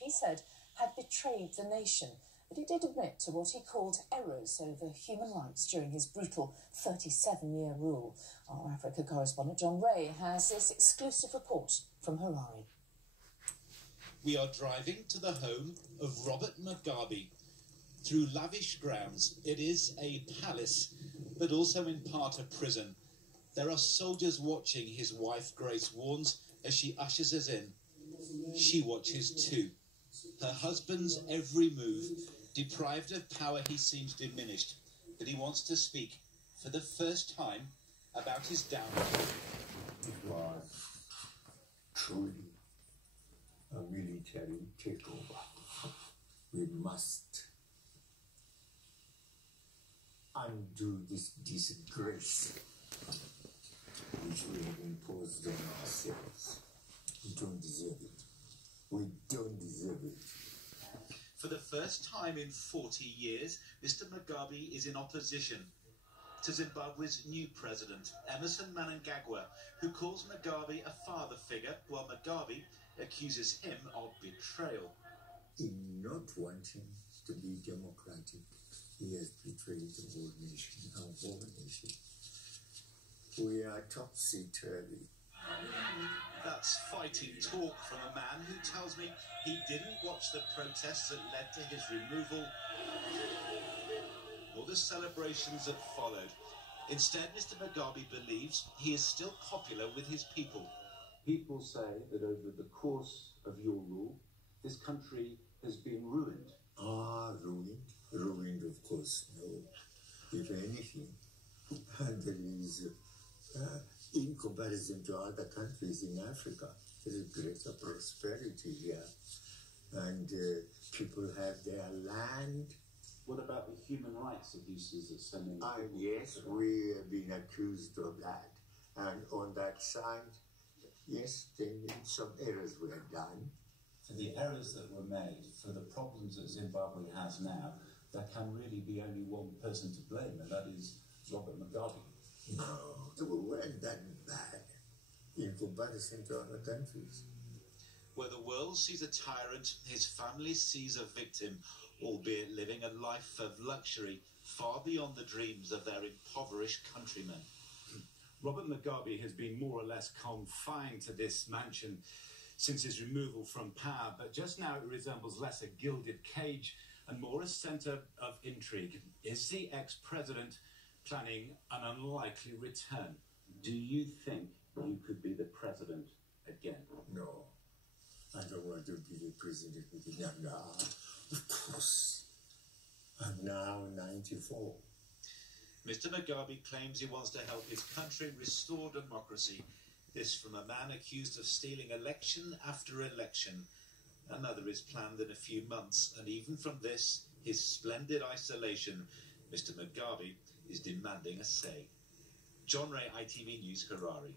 he said had betrayed the nation. But he did admit to what he called errors over human rights during his brutal 37-year rule. Our Africa correspondent John Ray has this exclusive report from Harare. We are driving to the home of Robert Mugabe. Through lavish grounds, it is a palace, but also in part a prison. There are soldiers watching, his wife Grace warns, as she ushers us in. She watches too. Her husband's every move. Deprived of power, he seems diminished, but he wants to speak, for the first time, about his downfall. It was truly a military takeover. We must undo this disgrace which we have imposed on ourselves. We don't deserve it. We don't deserve it. For the first time in 40 years, Mr. Mugabe is in opposition to Zimbabwe's new president, Emerson Mnangagwa, who calls Mugabe a father figure, while Mugabe accuses him of betrayal. In not wanting to be democratic, he has betrayed the whole nation, our whole nation. We are topsy-turvy. That's fighting talk from a man who tells me he didn't watch the protests that led to his removal or the celebrations that followed. Instead, Mr. Mugabe believes he is still popular with his people. People say that over the course of your rule, this country has been ruined. Ruined? Ruined, of course, no. If anything, there is, in comparison to other countries in Africa, there is greater prosperity here. And people have their land. What about the human rights abuses that so many people... Yes, we have been accused of that. And on that side, yes, some errors were done. For the errors that were made, for the problems that Zimbabwe has now, there can really be only one person to blame, and that is Robert Mugabe. No, we weren't that bad in comparison to other countries. Where the world sees a tyrant, his family sees a victim, albeit living a life of luxury far beyond the dreams of their impoverished countrymen. Robert Mugabe has been more or less confined to this mansion since his removal from power, but just now it resembles less a gilded cage and more a centre of intrigue. Is the ex-president planning an unlikely return? Do you think you could be the president again? No, I don't want to be the president again. No, of course. I'm now 94. Mr. Mugabe claims he wants to help his country restore democracy. This from a man accused of stealing election after election. Another is planned in a few months, and even from this, his splendid isolation, Mr. Mugabe is demanding a say. John Ray, ITV News, Harare.